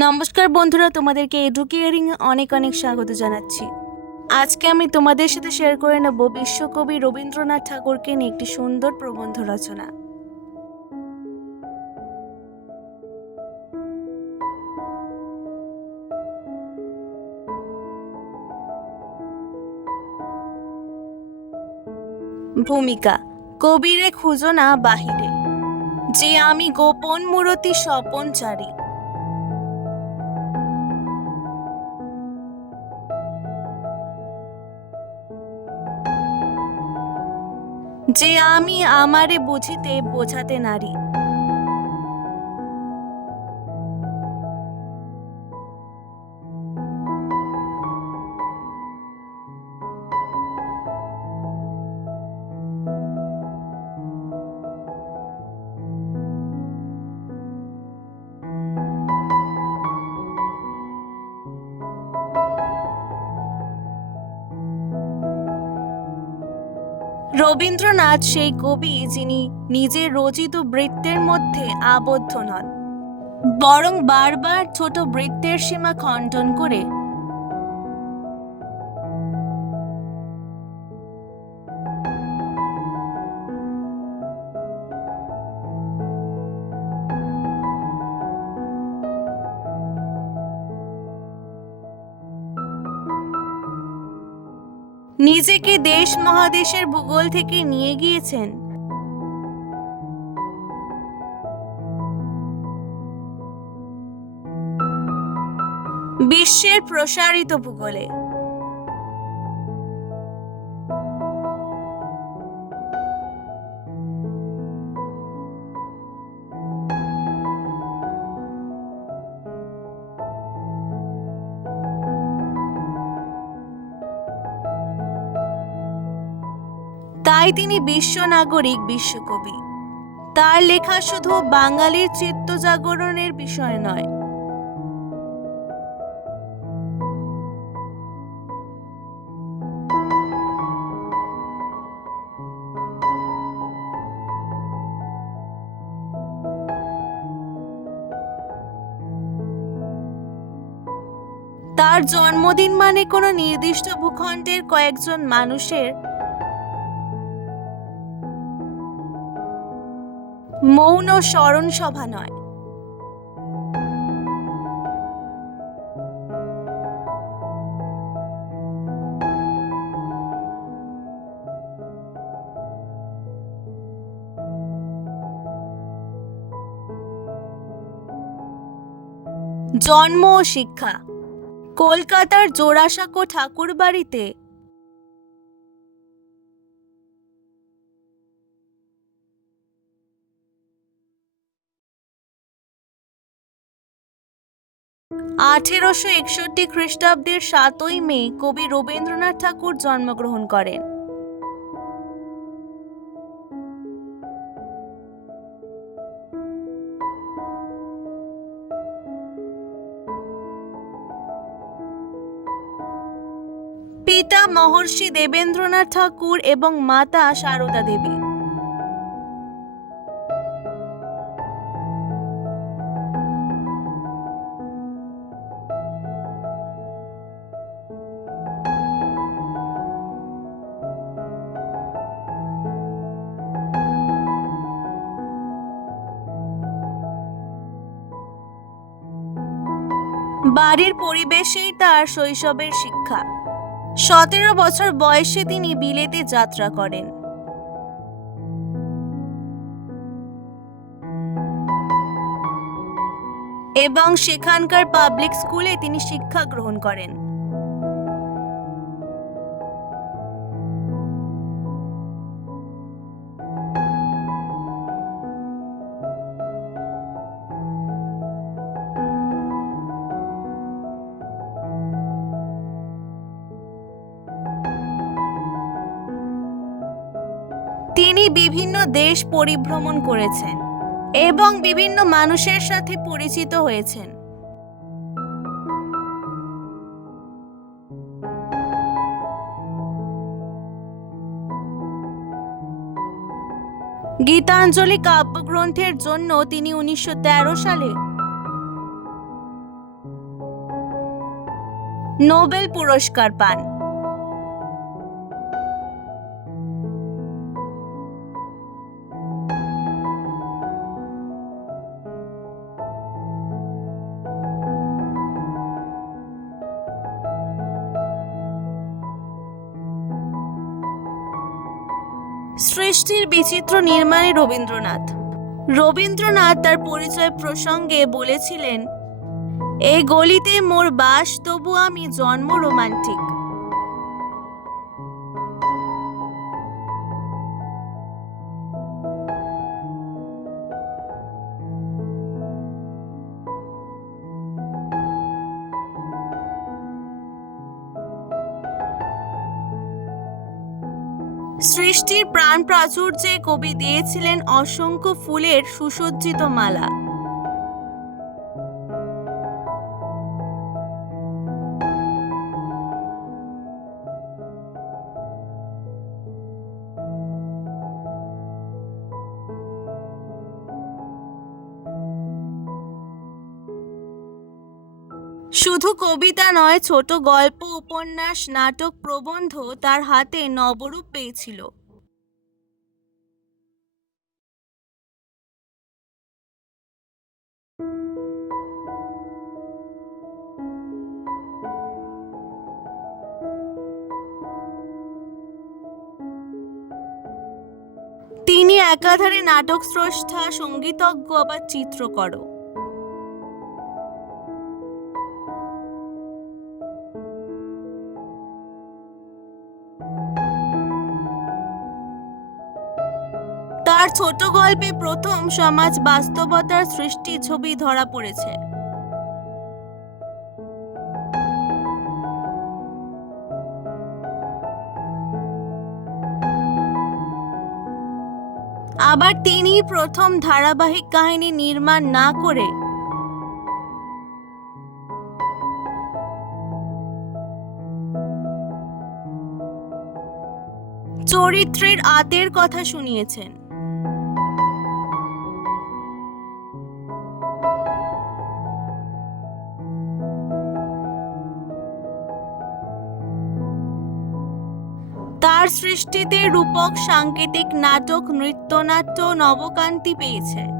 নমস্কার বন্ধুরা, তোমাদেরকে এডুকেয়ারিং অনেক অনেক স্বাগত জানাচ্ছি। আজকে আমি তোমাদের সাথে শেয়ার করে নেব বিশ্বকবি রবীন্দ্রনাথ ঠাকুরকে নিয়ে একটি সুন্দর প্রবন্ধ রচনা। ভূমিকা, কবিরে খুঁজো না বাহিরে। যে আমি গোপন মূরতি স্বপন যে আমি আমারে বুঝিতে বোঝাতে নারী। রবীন্দ্রনাথ সেই কবি যিনি নিজের রচিত বৃত্তের মধ্যে আবদ্ধ নন, বরং বারবার ছোট বৃত্তের সীমা খণ্ডন করে নিজেকে দেশ মহাদেশের ভূগোল থেকে নিয়ে গিয়েছেন। বিশ্বের প্রসারিত ভূগোলে। তাই তিনি বিশ্ব নাগরিক বিশ্বকবি। তার লেখা শুধু বাঙালির চিত্ত জাগরণের বিষয় নয়। তার জন্মদিন মানে কোনো নির্দিষ্ট ভূখণ্ডের কয়েকজন মানুষের মৌন স্মরণ সভা নয়। জন্ম ও শিক্ষা। কলকাতার জোড়াসাঁকো ঠাকুর আঠেরোশো একষট্টি খ্রিস্টাব্দের সাতই মে কবি রবীন্দ্রনাথ ঠাকুর জন্মগ্রহণ করেন। পিতা মহর্ষি দেবেন্দ্রনাথ ঠাকুর এবং মাতা সারদা দেবী। বাড়ির পরিবেশেই তার শৈশবের শিক্ষা। সতেরো বছর বয়সে তিনি বিলেতে যাত্রা করেন। এবং সেখানকার পাবলিক স্কুলে তিনি শিক্ষা গ্রহণ করেন। তিনি বিভিন্ন দেশ পরিভ্রমণ করেছেন এবং বিভিন্ন মানুষের সাথে পরিচিত হয়েছেন। গীতাঞ্জলি কাব্যগ্রন্থের জন্য তিনি উনিশশো তেরো সালে নোবেল পুরস্কার পান। সৃষ্টির বিচিত্র নির্মাণে রবীন্দ্রনাথ। রবীন্দ্রনাথ তার পরিচয় প্রসঙ্গে বলেছিলেন এই গলিতে মোর বাস, তবু আমি জন্ম রোমান্টিক। সৃষ্টির প্রাণ প্রাচুর্যে কবি দিয়েছিলেন অসংখ্য ফুলের সুসজ্জিত মালা। শুধু কবিতা নয়, ছোট গল্প, উপন্যাস, নাটক প্রবন্ধ তার হাতে নবরূপ পেয়েছিল। তিনি একাধারে নাটক স্রষ্টা, সঙ্গীতজ্ঞ, আবার চিত্রকরও। ছোট গল্পে প্রথম সমাজ বাস্তবতার সৃষ্টি ছবি ধরা পড়েছে। আবার তিনি প্রথম ধারাবাহিক কাহিনী নির্মাণ না করে চরিত্রের আতের কথা শুনিয়েছেন। সৃষ্টিতে রূপক সাংকেতিক নাটক নৃত্যনাট্য নবকান্তি পেয়েছে।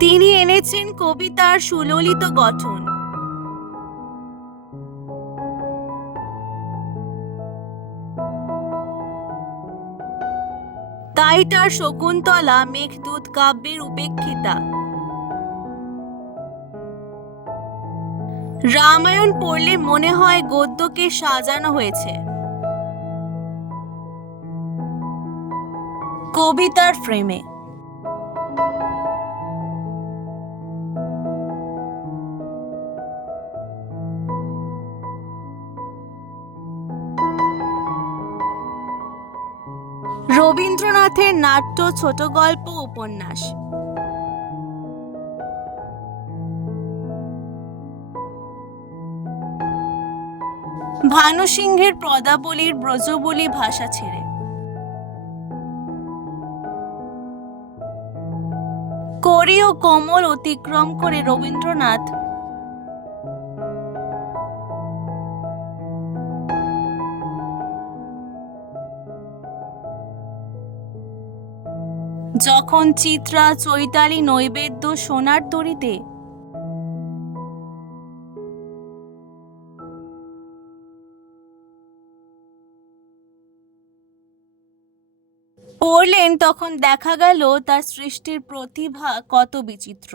তিনি এনেছেন কবিতার সুললিত গঠন। তাই তার শকুন্তলা মেঘদূত কাব্যের উপেক্ষিতা। রামায়ণ পড়লে মনে হয় গদ্যকে সাজানো হয়েছে। কবিতার ফ্রেমে রবীন্দ্রনাথের নাট্য ছোট গল্প উপন্যাস। ভানু সিংহের পদাবলীর ব্রজবলী ভাষা ছেড়ে। করি ও কোমল অতিক্রম করে রবীন্দ্রনাথ যখন চিত্রা চৈতালি নৈবেদ্য সোনার তরিতে পড়লেন, তখন দেখা গেল তার সৃষ্টির প্রতিভা কত বিচিত্র।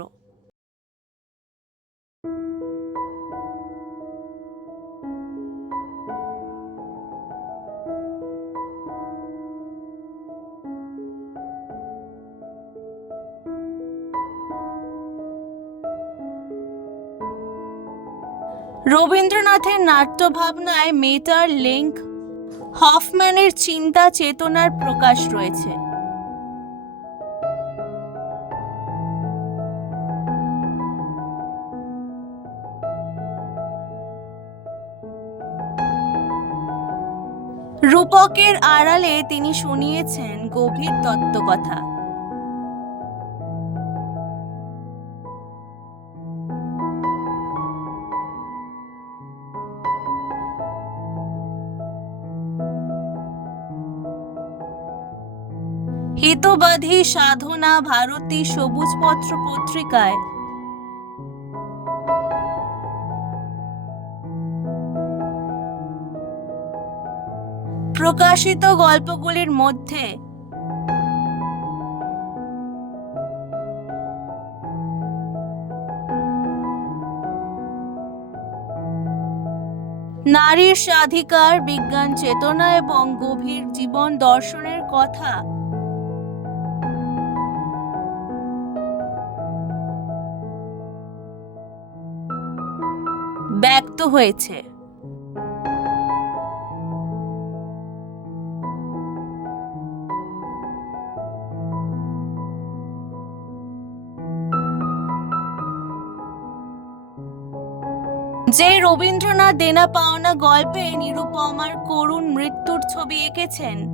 রবীন্দ্রনাথের নাট্য ভাবনায় মেটার লিঙ্ক হফম্যানের চিন্তা চেতনার প্রকাশ রয়েছে। রূপকের আড়ালে তিনি শুনিয়েছেন গভীর তত্ত্বকথা। হিতবাদী সাধনা ভারতী সবুজপত্র পত্রিকায়। প্রকাশিত গল্পগুলির মধ্যে নারীর স্বাধিকার, বিজ্ঞান, চেতনা এবং গভীর জীবন দর্শনের কথা হয়েছে। যে রবীন্দ্রনাথ দেনা পাওনা গল্পে নিরুপমার করুণ মৃত্যুর ছবি এঁকেছেন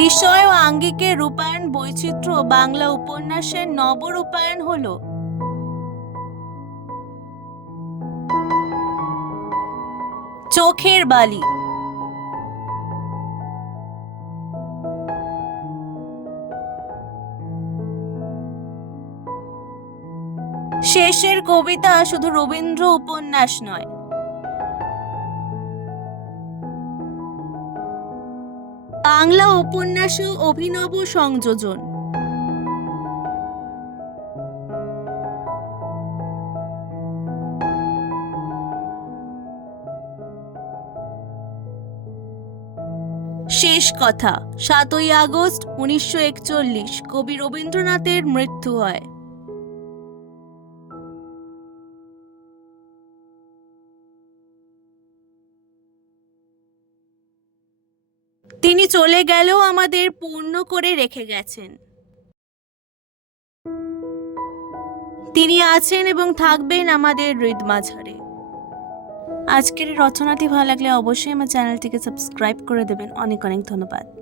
বিষয় ও আঙ্গিকের রূপায়ণ বৈচিত্র্য বাংলা উপন্যাসের নবরূপায়ণ হলো। চোখের বালি। শেষের কবিতা শুধু রবীন্দ্র উপন্যাস নয়। বাংলা উপন্যাস অভিনব সংযোজন। শেষ কথা সাতই আগস্ট উনিশশো একচল্লিশ কবি রবীন্দ্রনাথের মৃত্যু হয়। চলে গেলেও আমাদের পূর্ণ করে রেখে গেছেন। তিনি আছেন এবং থাকবেন আমাদের হৃদ মাঝারে। আজকের রচনাটি ভালো লাগলে অবশ্যই আমার চ্যানেলটিকে সাবস্ক্রাইব করে দেবেন। অনেক অনেক ধন্যবাদ।